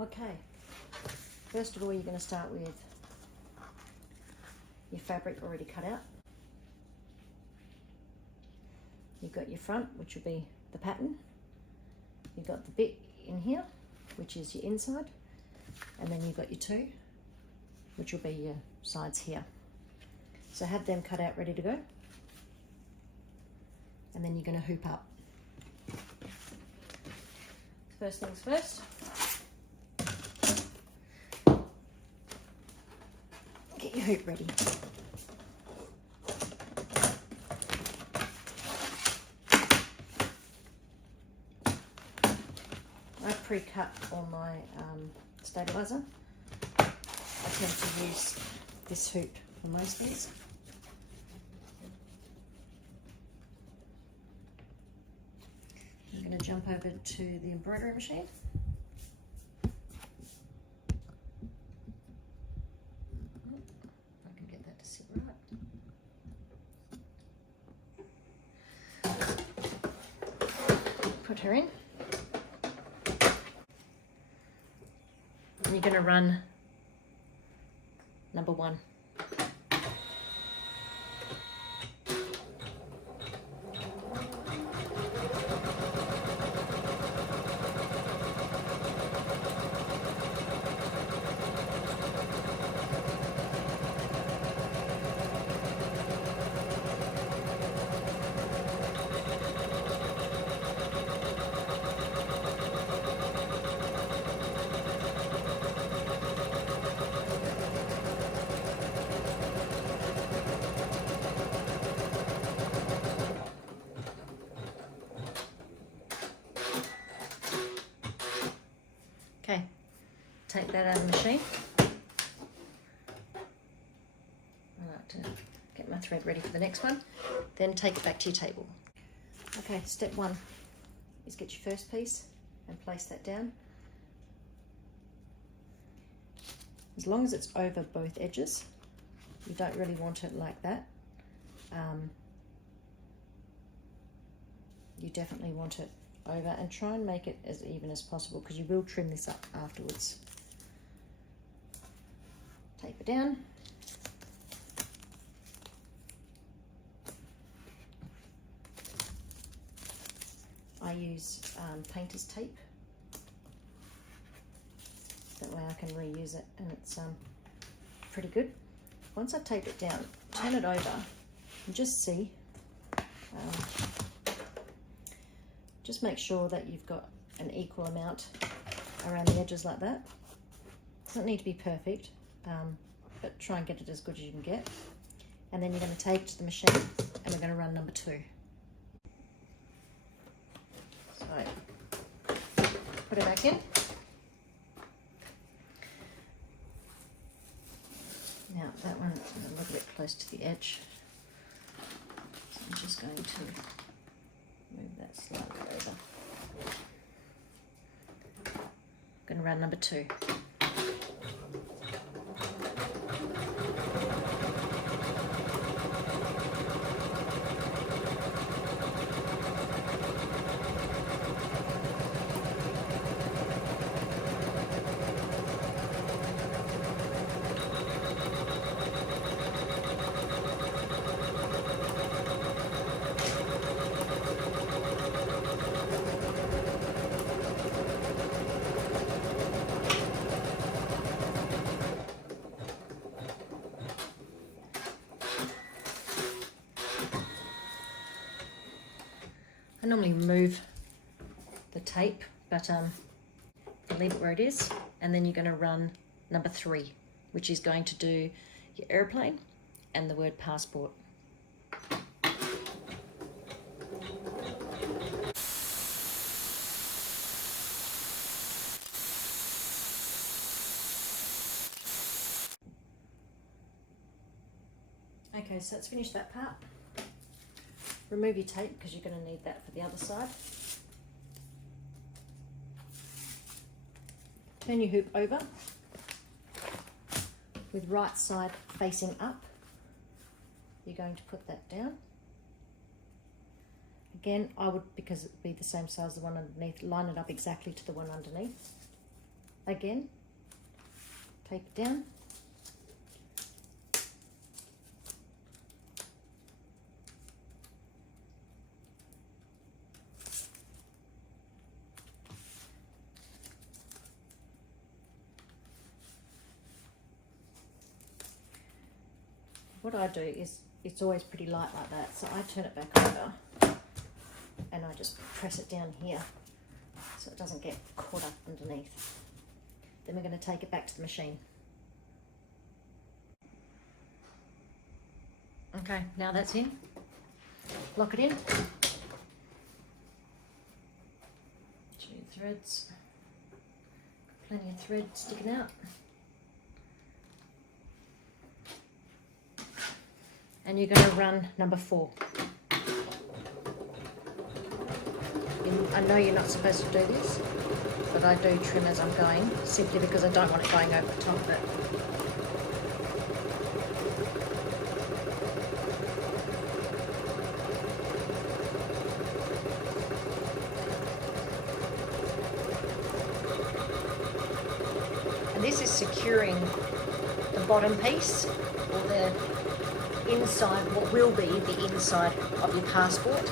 Okay, first of all you're going to start with your fabric already cut out. You've got your front, which will be the pattern. You've got the bit in here, which is your inside, and then you've got your two, which will be your sides here. So have them cut out ready to go, and then you're going to hoop up. First things first, get your hoop ready. I pre-cut all my stabilizer. I tend to use this hoop for most things. I'm going to jump over to the embroidery machine. I can get that to sit right. Put her in. And you're going to run number 1. Okay, take that out of the machine. I like to get my thread ready for the next one. Then take it back to your table. Okay, step 1 is get your first piece and place that down. As long as it's over both edges, you don't really want it like that. You definitely want it over, and try and make it as even as possible because you will trim this up afterwards. Tape it down. I use painter's tape. That way I can reuse it, and it's pretty good. Once I've taped it down, turn it over and just see. Just make sure that you've got an equal amount around the edges like that. Doesn't need to be perfect, but try and get it as good as you can get. And then you're going to take it to the machine, and we're going to run number 2. So put it back in. Now that one is a little bit close to the edge, so I'm just going to move that slightly over. I'm going to run number 2. I normally remove the tape, but you leave it where it is, and then you're going to run number 3, which is going to do your airplane and the word passport. Okay, so let's finish that part. Remove your tape because you're going to need that for the other side. Turn your hoop over with right side facing up. You're going to put that down. Again, I would, because it would be the same size as the one underneath, line it up exactly to the one underneath. again, tape it down. What I do is, it's always pretty light like that, so I turn it back over and I just press it down here so it doesn't get caught up underneath. Then we're going to take it back to the machine. Okay, now that's in. Lock it in. 2 threads. Plenty of thread sticking out. And you're going to run number 4. I know you're not supposed to do this, but I do trim as I'm going, simply because I don't want it going over the top of it. And this is securing the bottom piece, or the inside, what will be the inside of your passport.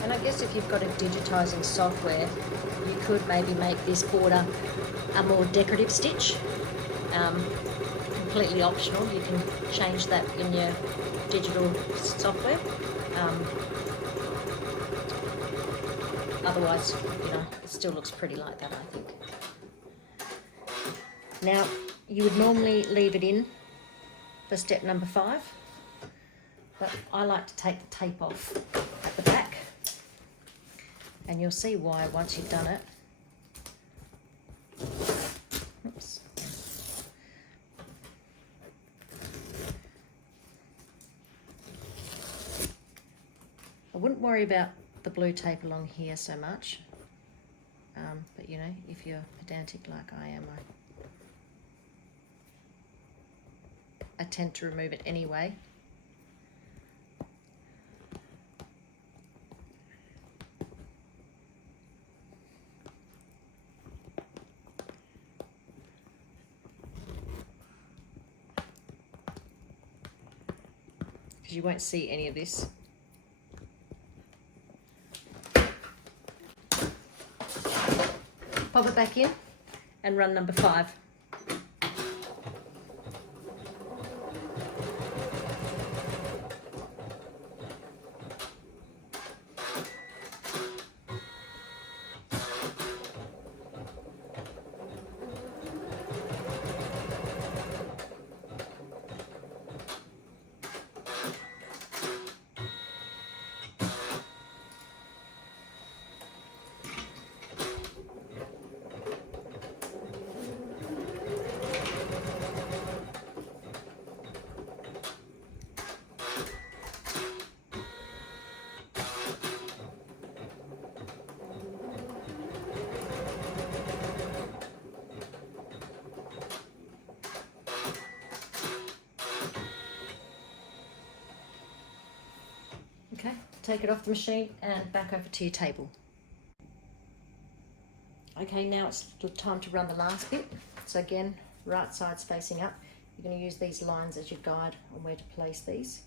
And I guess if you've got a digitising software, you could maybe make this border a more decorative stitch. Completely optional. You can change that in your digital software. Otherwise, you know, it still looks pretty like that, I think. Now, you would normally leave it in for step number 5, but I like to take the tape off at the back, and you'll see why once you've done it. Oops. I wouldn't worry about the blue tape along here so much, but you know, if you're pedantic like I am, I tend to remove it anyway. Because you won't see any of this. Pop it back in and run number 5. Okay, take it off the machine and back over to your table. Okay, now it's time to run the last bit. So again, right side's facing up. You're going to use these lines as your guide on where to place these.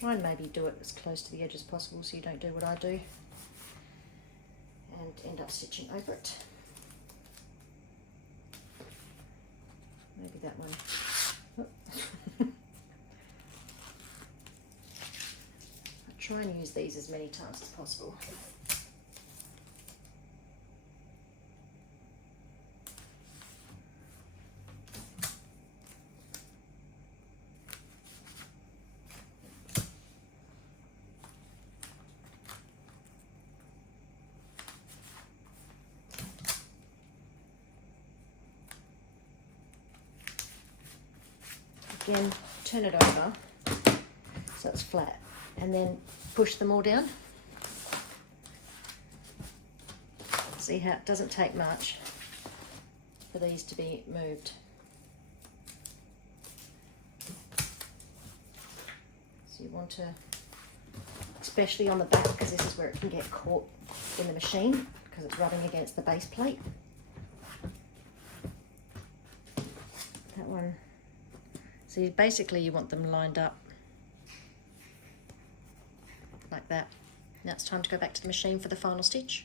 Try and maybe do it as close to the edge as possible so you don't do what I do and end up stitching over it. Maybe that one. Oh. I try and use these as many times as possible. Again, turn it over so it's flat and then push them all down. See how it doesn't take much for these to be moved. So you want to, especially on the back, because this is where it can get caught in the machine because it's rubbing against the base plate. That one. So basically you want them lined up like that. Now it's time to go back to the machine for the final stitch.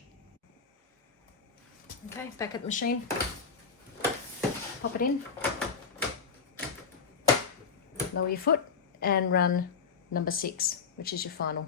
Okay, back at the machine. Pop it in. Lower your foot and run number 6, which is your final.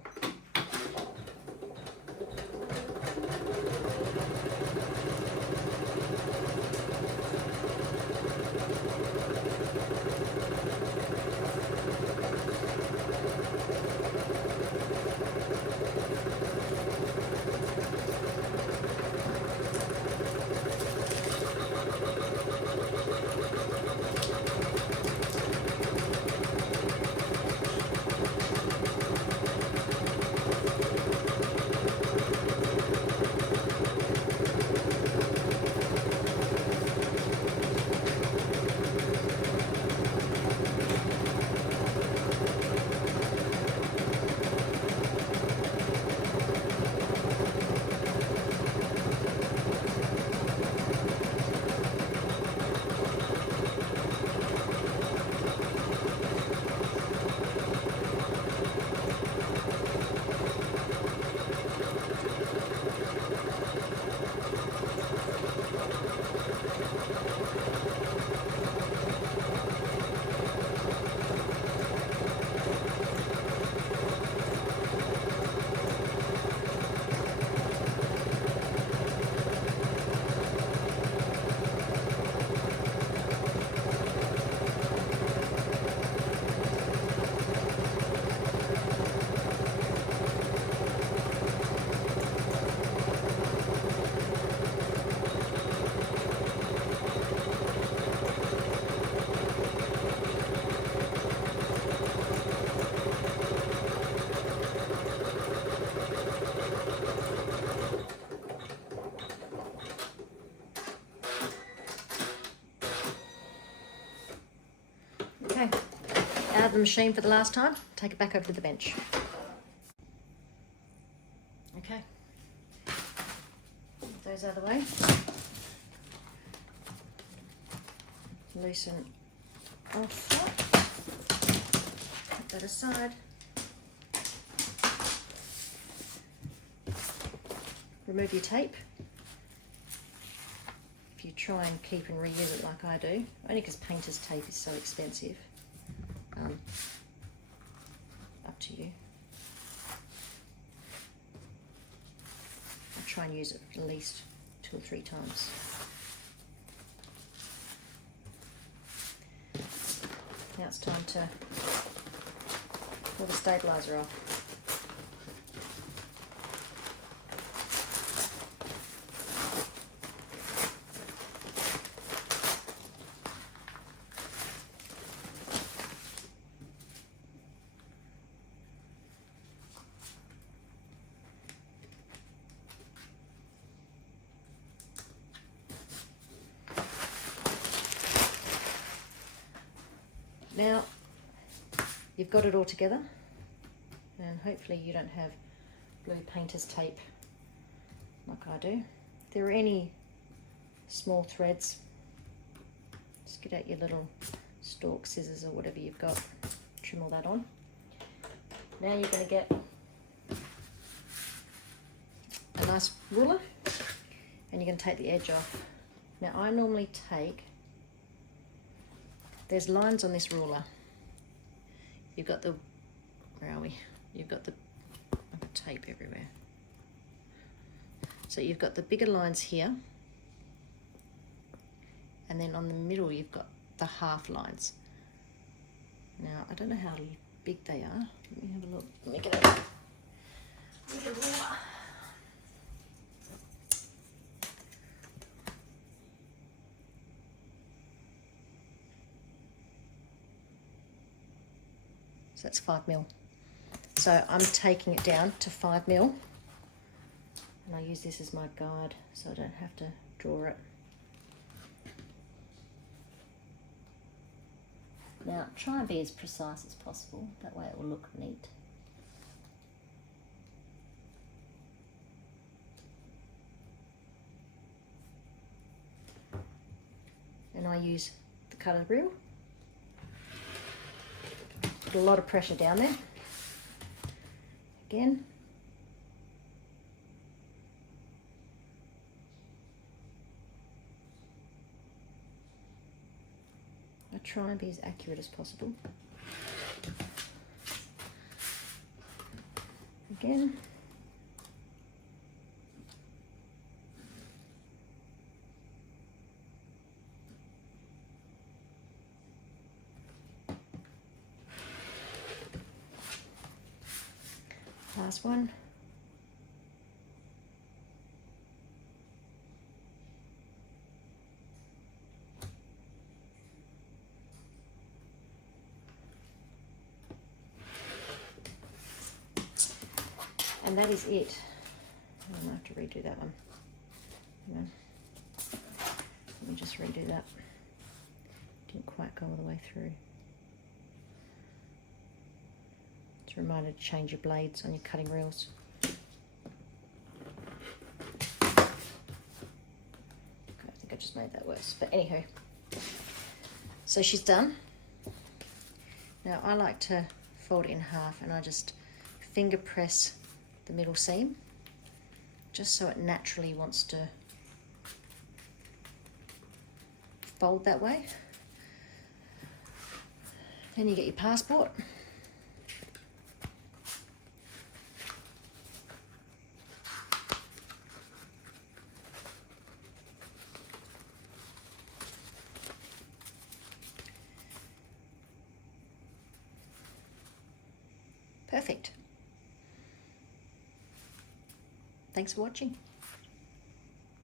Okay, out of the machine for the last time, take it back over to the bench. Okay, move those out of the way. Loosen off that. Put that aside. Remove your tape. If you try and keep and reuse it like I do, only because painter's tape is so expensive. Up to you. I try and use it at least 2 or 3 times. Now it's time to pull the stabilizer off. Now you've got it all together, and hopefully you don't have blue painter's tape like I do. If there are any small threads, just get out your little stalk scissors or whatever you've got, trim all that on. Now you're going to get a nice ruler and you're going to take the edge off. Now I normally take, there's lines on this ruler. You've got the, where are we? You've got the, I've got tape everywhere. So you've got the bigger lines here, and then on the middle you've got the half lines. Now I don't know how big they are. Let me have a look. Let me get a ruler. So that's 5mm. So I'm taking it down to 5mm, and I use this as my guide so I don't have to draw it. Now try and be as precise as possible, that way it will look neat. And I use the cutter's reel. Put a lot of pressure down there. Again. I try and be as accurate as possible. Again. Last one. And that is it. I'm gonna have to redo that one. Hang on. Let me just redo that. Didn't quite go all the way through. It's a reminder to change your blades on your cutting reels. Okay, I think I just made that worse. But anywho, so she's done. Now I like to fold it in half, and I just finger press the middle seam just so it naturally wants to fold that way. Then you get your passport. Perfect. Thanks for watching.